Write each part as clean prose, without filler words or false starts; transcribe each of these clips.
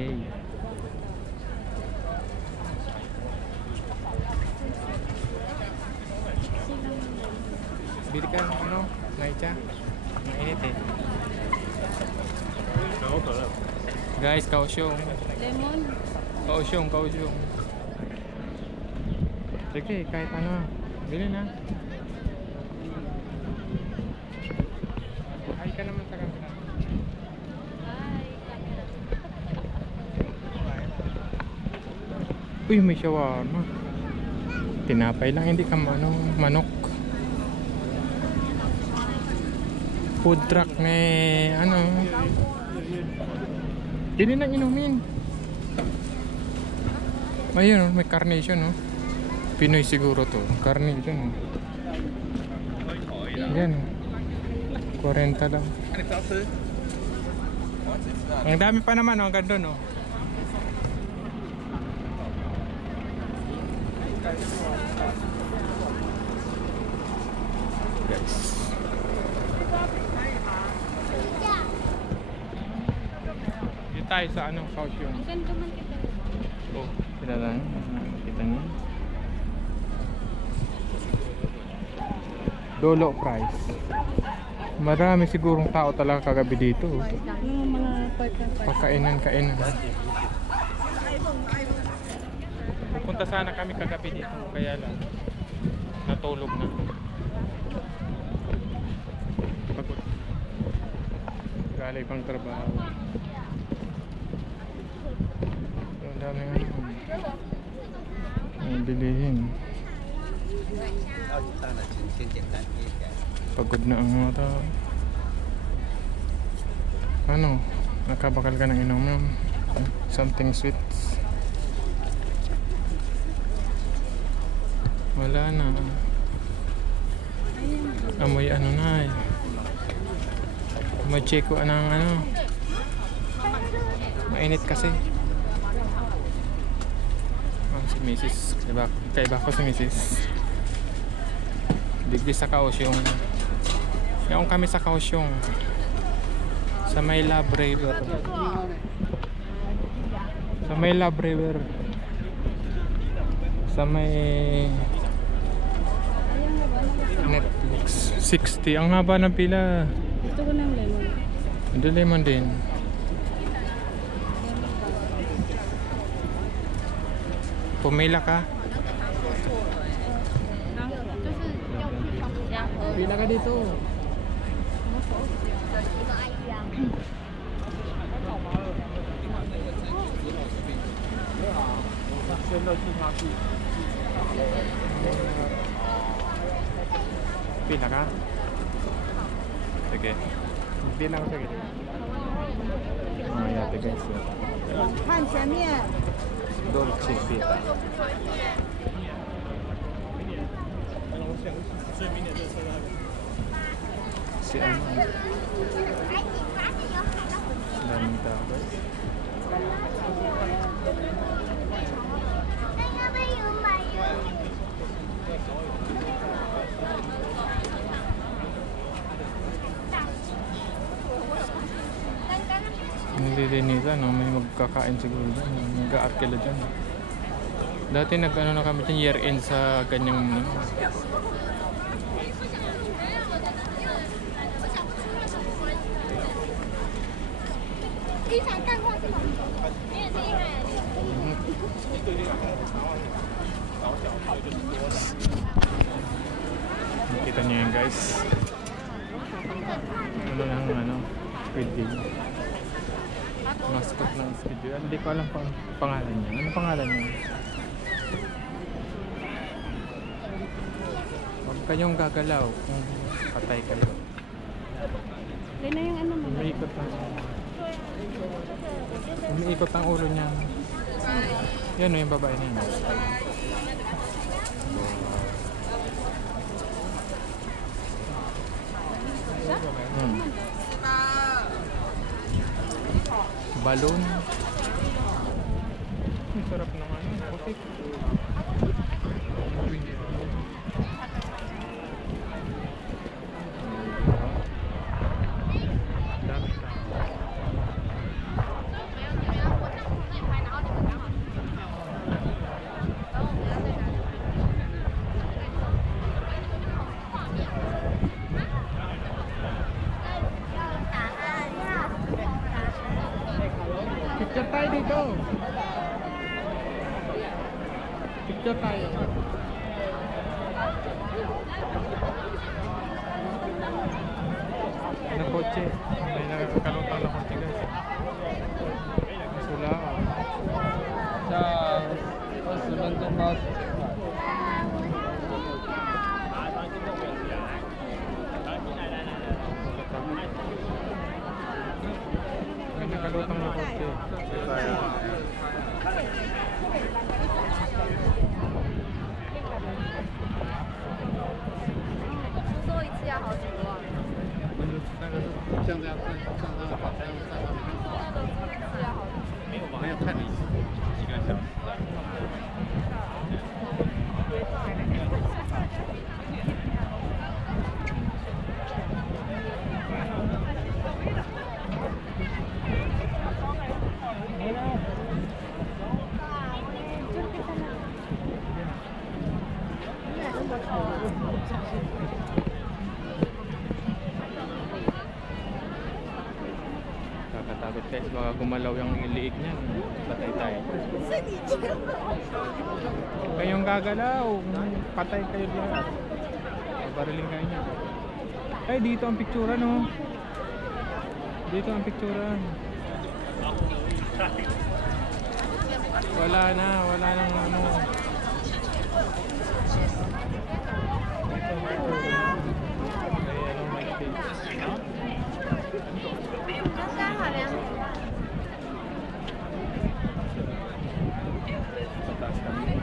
Okay. Bili ka ng ano? Naicha? Mainit eh. Guys, kausyong. Lemon. Kausyong. Sige, kahit ano. Bili na. Ay ka naman sa kamera. Hi, camera. Uy, may shawarma. Tinapay lang, hindi ka manok. Food truck na ano. Pili nang inumin. Ayun, may carnation, no? Pinoy siguro to. Carnation. Yan. 40 lang. Ang dami pa naman, no? Hanggang doon, no? Guys. Dito tayo sa anong kausyong. Ang ganda man kita. Oh, sila lang. Nakikita niyo. Dolo price. Marami sigurong tao talaga kagabi dito. Yung mga Pakainan. Pupunta sana kami kagabi dito. Kaya lang natulog na. Pagod. Galing pang trabaho. Ang dami nga. Ang bilihin. Pagod na ang mga tao. Ano? Nakabakal ka ng inom. Something sweet. Wala na. Amoy ano na eh. Amoy cheko ng ano. Mainit kasi. Si Mrs. Kaiba ko si Mrs. Digdi sa Kausyong. Yaong kami sa Kausyong. Sa may Love River. Sa may Love River. Sa may Netflix. 60. Ang haba ng pila. Gusto ko ng lemon. Hindi lemon din. Pumila ka. Pila ka dito. Pila ka? Sige. Pila ka, sige. Ayan, guys. 看前面。 Dolce Vita. Si ano? Daming tao. Nililinisan, no? May magkakain siguro dyan. Nag-aarkila dyan. Dati nag-ano na kami dyan, year end sa ganyang ano. Nakita niyo yan, guys. Ano lang ano, Squid Game. Mascot ng Squid Game. Hindi ko alam pangalan niya. Ano pangalan niya? Huwag kayong gagalaw kung patay kayo. Yan na yung ano mo. Umiikot ang ulo niya. Yan o yung babae na yun. Balon. Ang sarap naman. Okay. Dami tao. Picture tayo dito. Picture tayo. Na kotse. May nakakalutang na kotse guys. Masula ka. 자, 버스 먼저 버스. May nakalutang na kotse. Kakatakot guys, baka gumalaw yung liig niyan. Patay tayo. Kayong gagalaw, patay kayo diyan. Bariling kayo niya. Ay, dito ang picture no. Dito ang picture. Wala nang ano. Dito ang picture. Ay, ano may stage. Pataas kami.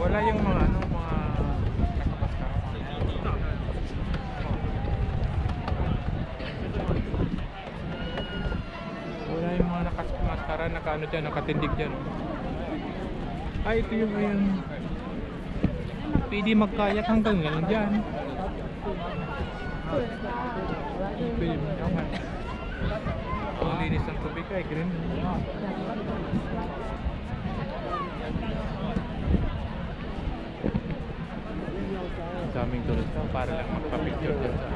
Wala yung mga ano, mga wala yung mga nakamaskara, nakaano dyan, nakatindig dyan. Ay, ito yung ayun. Pwede magkayak hanggang ngayon dyan. Pwede magkayak. Ang linis ng tubig ay green. Daming turista para lang magpa-picture dyan sa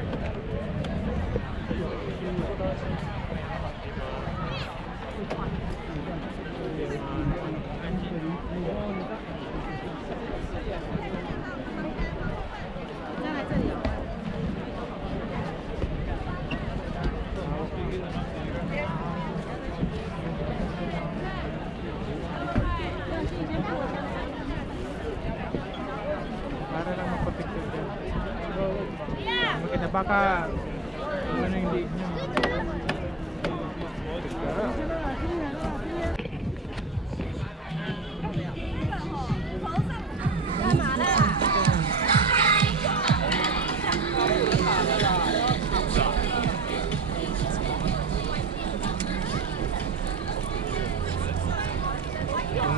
para lang magpa-picture dyan. Makita baka ano yung liig nyo.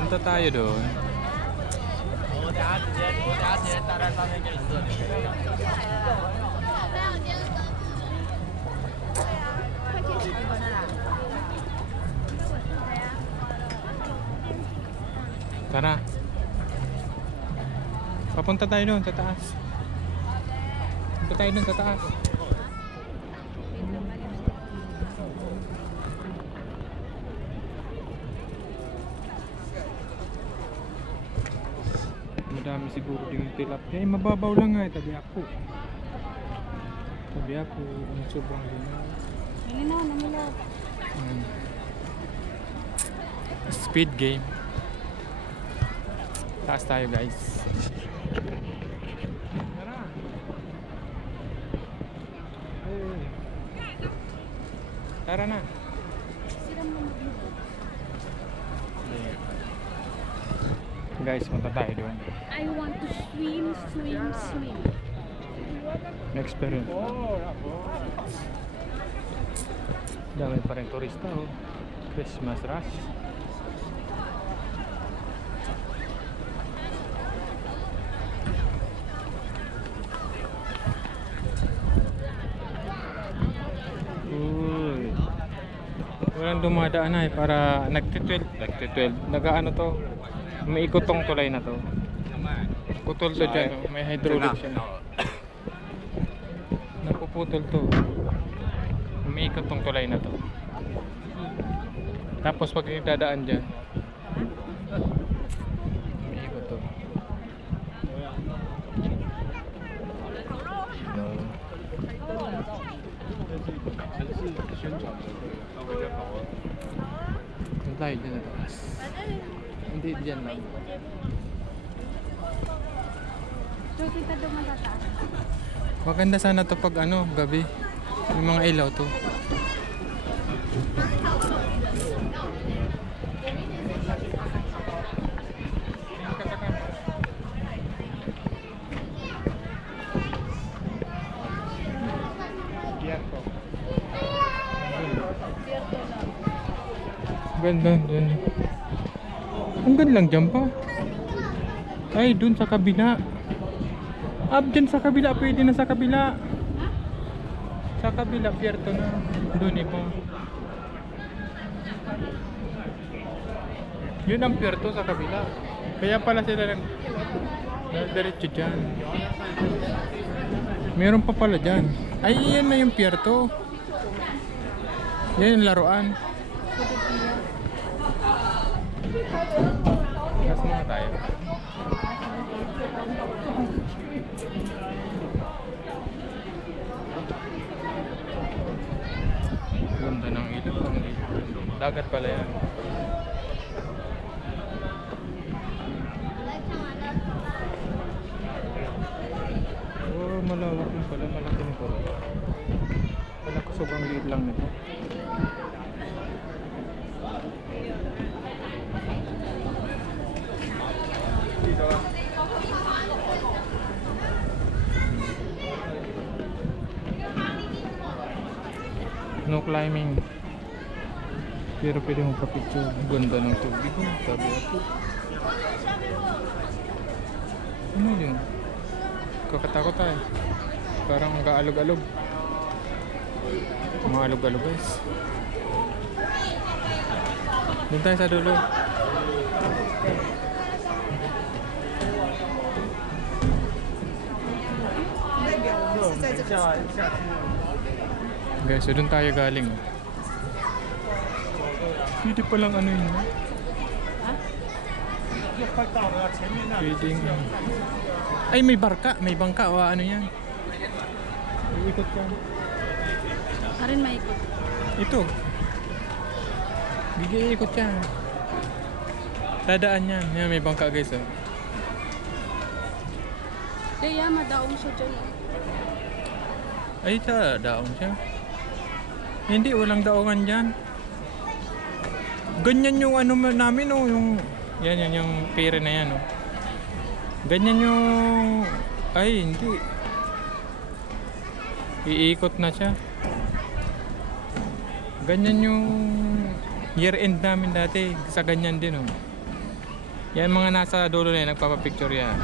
Punta tayo doon. Tara. Papunta tayo doon sa taas. Punta tayo doon sa taas. Madami siguro din tilapia. Eh, mababaw lang nga. Tabi ako. Sobrang linaw. Malinaw, namulaw. Speed game. Taas tayo guys. Tara. Tara na. Guys, punta tayo doon. I want to swim. Experience. Dami pa rin turista oh. Christmas rush. Walang dumadaan na para nagti-12. Nag-ano to. Umiikot tong tulay na to. Putol to dyan. Oh. May hydraulic siya. Napuputol to. Umiikot tong tulay na to. Tapos pag dadaan dyan, umiikot to. Tayo dyan na taas. Hindi dyan lang. So, kita doon matataas. Maganda sana to pag ano, gabi. Yung mga ilaw to. Ganda dun. Hanggang lang dyan pa. Ay, dun sa kabila. Dyan sa kabila. Pwede na sa kabila. Sa kabila, pierto na. Dun iba. Yun ang pierto sa kabila. Kaya pala sila diretso dyan. Meron pa pala dyan. Ay, yan na yung pierto. Yan yung laruan. Gas muna tayo. Ganda ng ilog. Dagat pala yan. Oh, malawak na pala. Malaki nito. Wala ko sobrang liit lang nito. No climbing. Pero pwede mong kapicture. Ganda ng tubig. Sabi ako. Ano yun? Kakatakot tayo. Parang gaalog-alog. Mga alog-alog guys. Doon tayo sa dulo. Guys, so doon tayo galing. Pwede palang ano yun, ha? Pwedeng... Ay, may barka. May bangka. O ano yan? Iikot ka. Karin maikot. Ito. Iikot ka. Dadaan yan. Yan, may bangka guys, oh. Kaya madaong siya dyan. Ay, daong siya. Hindi, walang daongan dyan. Ganyan yung ano namin, oh, yung... Yan, yung pere na yan, oh. Ganyan yung... Ay, hindi. Iikot na siya. Ganyan yung... Year end namin dati. Sa ganyan din, oh. Yan mga nasa dulo na yan, nagpapapicture yan.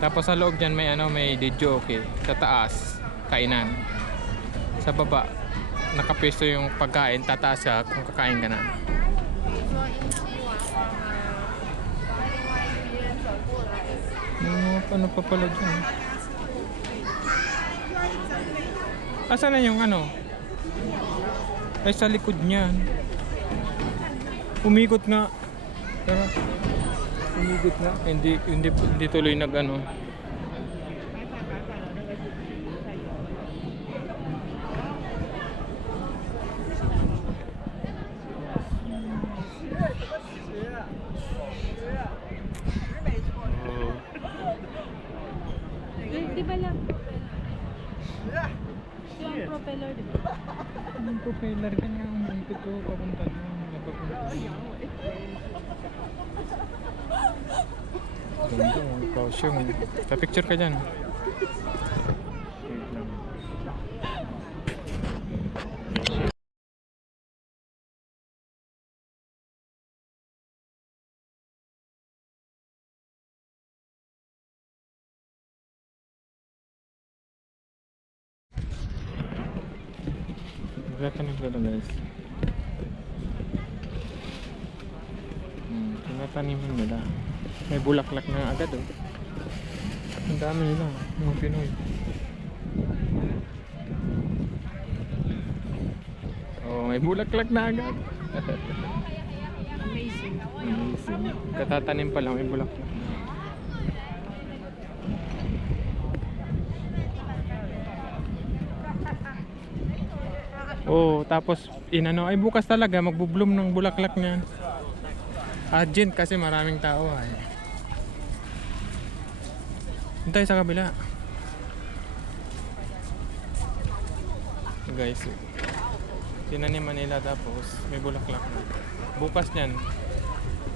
Tapos sa loob dyan may ano, may DJ, okay. Sa taas, kainan. Sa baba, nakapesto yung pagkain, tataas ka kung kakain ka na. Ano pa pala dyan? Asan na yung ano? Ay, sa likod niyan. Umikot nga. Pero, umikot nga. Hindi tuloy nag ano. Di ba lang? Yung propeller, di ba? Yung propeller ka nga. Umikot ko papunta doon. Ganda, kausyong. Pa-picture ka dyan. Tinatanim ko lang guys. Tinataniman nila. May bulaklak na agad oh. Ang dami nila, mga Pinoy. Oh, may bulaklak na agad. Amazing. Amazing. Katatanim pa lang, may bulaklak. Oh, tapos inano ay bukas talaga magbo-bloom ng bulaklak niyan. Urgent kasi maraming tao ay. Hintay sa kabila. Guys, tinaniman nila tapos may bulaklak na. Bukas niyan,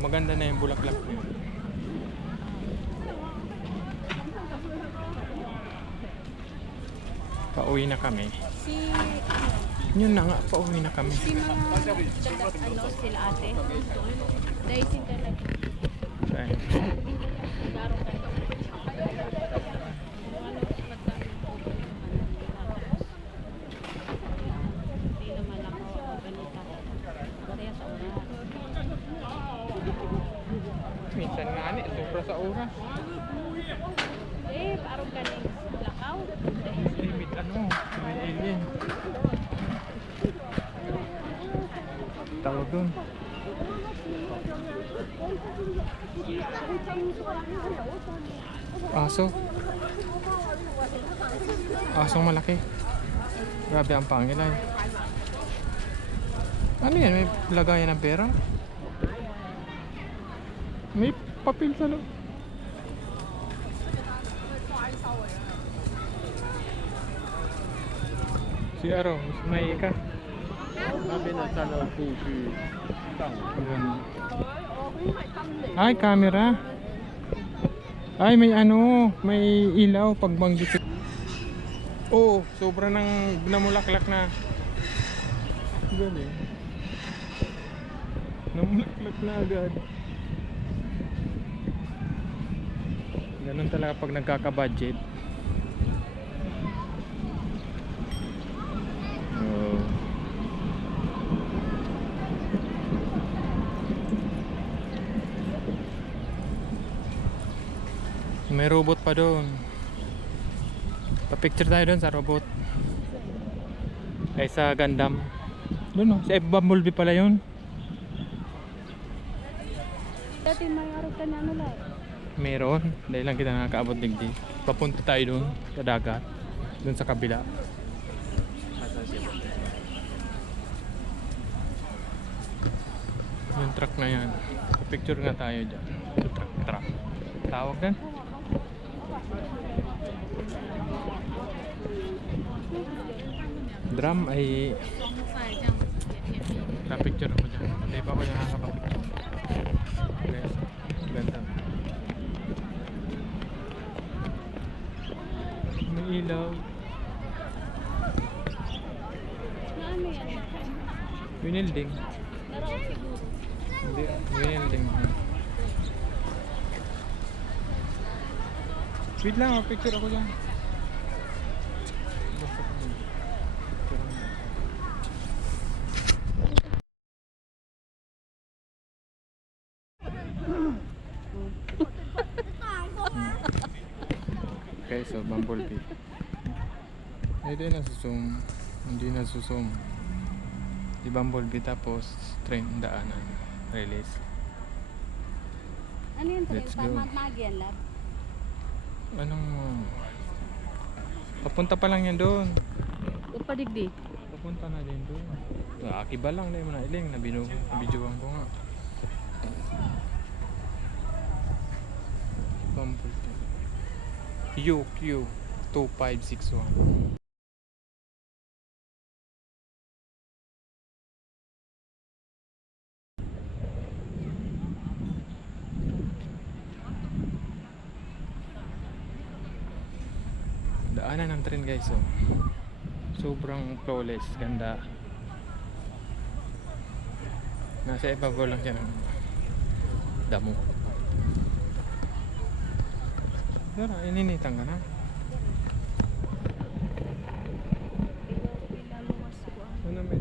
maganda na yung bulaklak niya. Pauwi na kami. Si, Yun na nga, pauwi na kami. si mga, ano, sila ate. Dahil si talaga. Ayun. Laro kayo. Ano, pagdami po. Hindi naman ako ganita. Kaya sa oras. Minsan nga ni, sobra sa oras. Parang galing lakaw. Limit ano, may alien. Tawag dun. Aso. Asong malaki. Grabe ang pangilay. Ano yan? May lagayan ng pera? May papel sa loob. Si Aro, may ka. 那边的战斗部去上网。 Ay, camera. Ay, may ano, may ilaw pag banggit. Oo, sobra ng namulaklak na. Galing. Namulaklak na agad. Ganun talaga pag nagkaka-budget. Oh. May robot pa doon. Pa-picture tayo doon sa robot. Ay sa Gundam. Doon oh, sa Bumblebee pala yun. Dati may araw ka na ano lang. Meron. Dahil lang kita nakakaabot digdi. Papunta tayo doon sa dagat. Doon sa kabila. Yung truck na yan. Pa-picture nga tayo dyan. Yung truck. Tawag din. Drum ay na-picture ako dyan. Hindi pa ako nakakapag-picture. Guys, ganda. May ilaw. Ano yan? Winilding. Laro siguro. Hindi, winilding. Wait lang, picture ako dyan. Okay, so Bumblebee. Hindi na susum. Hindi na susum. Di Bumblebee tapos train daanan. Release. Ano yung train? Let's go. Magian lang. Anong papunta pa lang yan doon. Upadigdi. Papunta na din doon. Akiba lang na yung mga iling na binidyoan ko nga. Bumblebee. UQ 2561. Daanan ng train guys, oh. Sobrang flawless, ganda. Nasa ibabaw lang siya ng damo. Dara, ininitang ka na. Ano may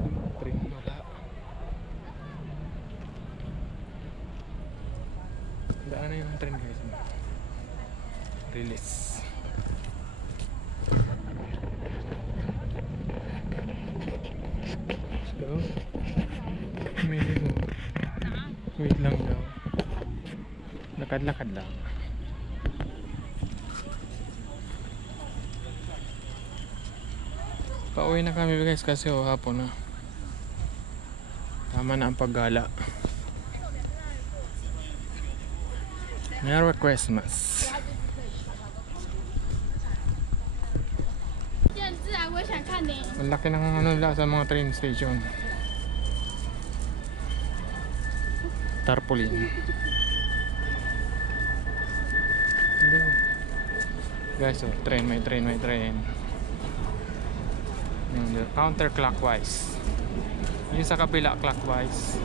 release. So, medyo wait lang daw. Lakad-lakad lang. Pauwi na kami guys kasi hapon na. Tama na ang paggala. Merry Christmas. 燕子啊，我想看你。 Ang laki ng ano nila sa mga train station. Tarpaulin. Hindi. Guys, oh, train, may train, may train. Yung counterclockwise. Yung sa kabila clockwise.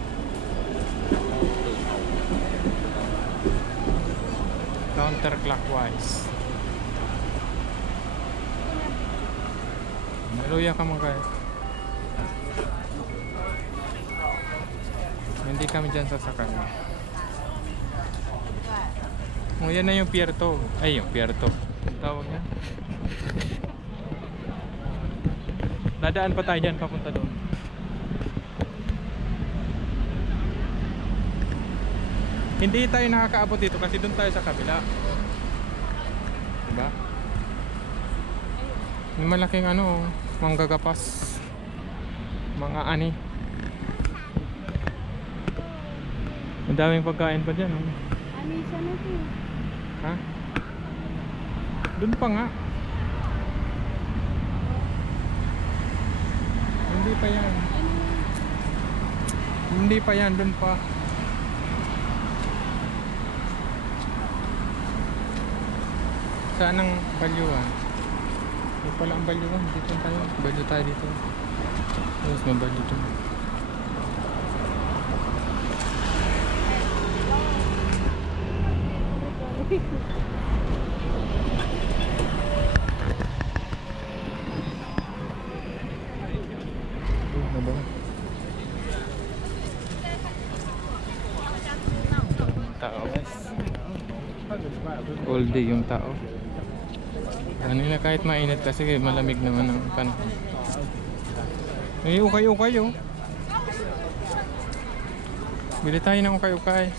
Counterclockwise. Maluya ka mga guys. Hindi kami dyan sasakay. O yan na yung Pierto. Ay yung Pierto. Ang tawag niya. Dadaan pa tayo dyan papunta doon. Hindi tayo nakakaabot dito kasi doon tayo sa kabila. Diba? May malaking ano, manggagapas. Mga ani. Ang daming pagkain pa dyan. Oh. Ani, sana to. Ha? Doon pa nga. Hindi pa yan. Hindi pa yan, doon pa. Saan ang balyuan? Ito pala ang balyuan. Dito tayo. Balyo tayo dito. Tapos mabalyo dito. Ano ba? Tao. All day yung tao. Kanina kahit mainit kasi malamig naman ang panahon. May ukay-ukay oh. Bili tayo ng ukay-ukay.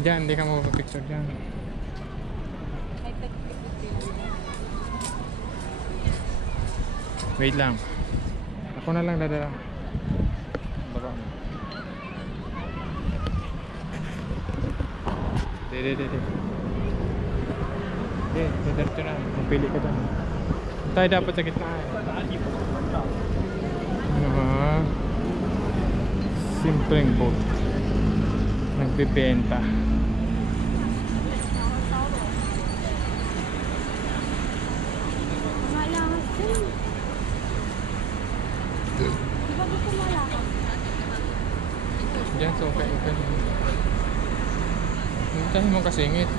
Diyan, hindi ka magpapicture dyan. Wait lang. Ako na lang dadala. Baba mo. Dede. Diretso na. Magpili ka dyan. Tayo dapat sa gitna eh. Simpleng boat. Nagbibenta. Malakas din. Di ba gusto malakas? Diyan, so okay. Hintahin mo kasingit.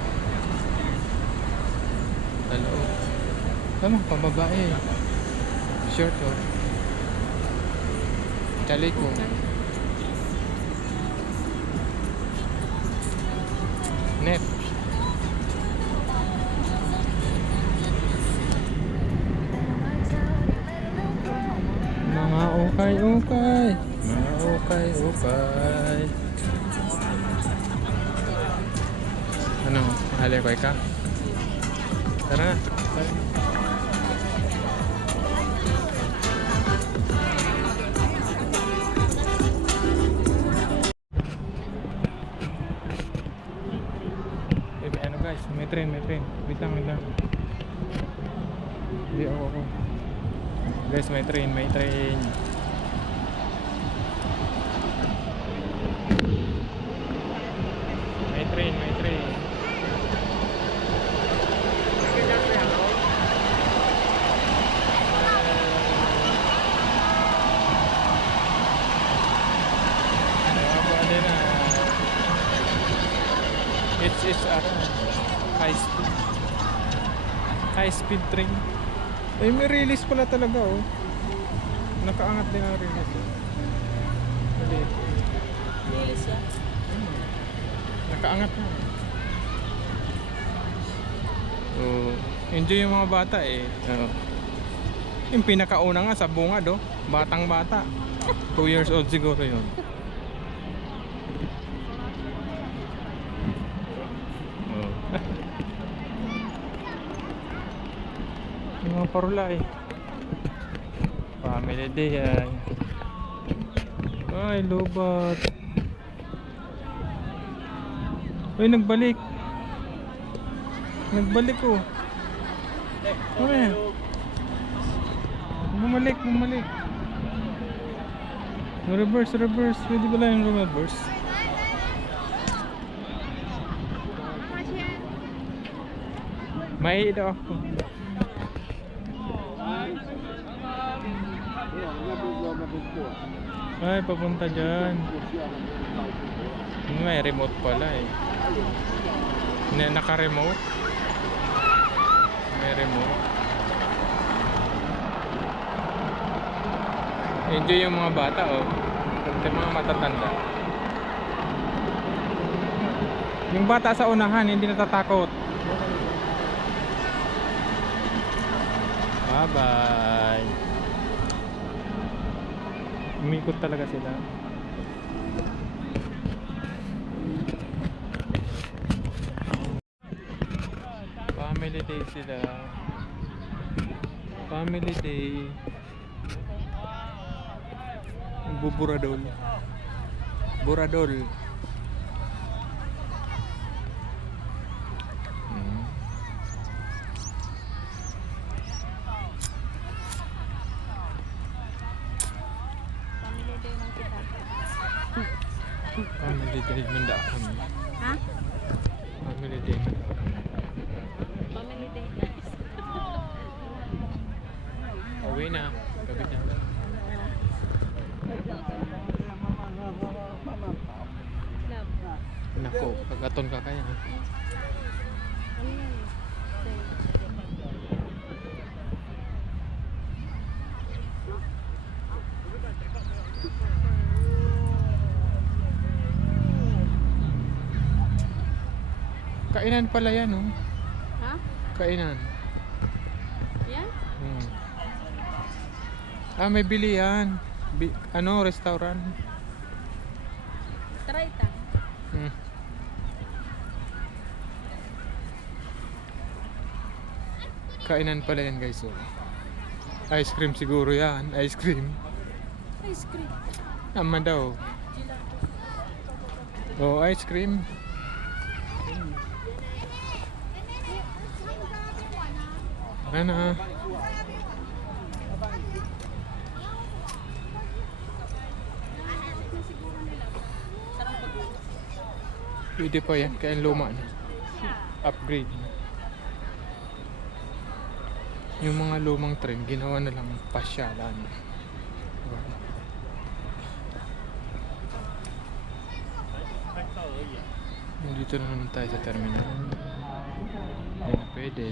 Hello. Ano, pababae. Short oh. Chali ko. Net. Mga ukay-ukay. Mga ukay-ukay. Ano, halikoy ka? Tara na. Tara. Ano guys, may train. Wait lang. Hindi ako. Guys, may train. May train. It's high speed train. Eh, may release pala talaga oh. Nakaangat din ang release oh. Maliit. Release siya. Nakaangat na. Oh, enjoy yung mga bata eh. Oo. Yung pinakauna nga sa bungad oh. Batang bata. 2 years old siguro yun. Oh. Yung mga parulay. Family day ay. Ay, lobat. Ay, nagbalik. Nagbalik oh. Okay. Bumalik. Reverse. Pwede ba lang yung reverse? May daw ako. Ay, papunta dyan. May remote pala eh. Naka-remote. May remote. Enjoy yung mga bata oh. Yung mga matatanda. Yung bata sa unahan hindi natatakot. Bye bye. Umikot talaga sila. Family day sila. Family day. Buradol. Family day lang kita. Family day nanda kami. Ha? Family day. Family day guys. Uwi na. Gabi na. Love. Nako, kagaton ka kaya. Ano yan? Kainan pala yan oh. Ha? Kainan. Yan? Ah, may bilihan. Ano, restaurant. Try ta. Kainan pala yan guys oh. Ice cream siguro yan. Ice cream. Ice cream. Naman daw. Oh, ice cream. Ano? Pwede pa yan, kaya luma na. Upgrade na. Yung mga lumang train, ginawa na lang pasyalan. Diba? Nandito na naman tayo sa terminal. Hindi na pwede.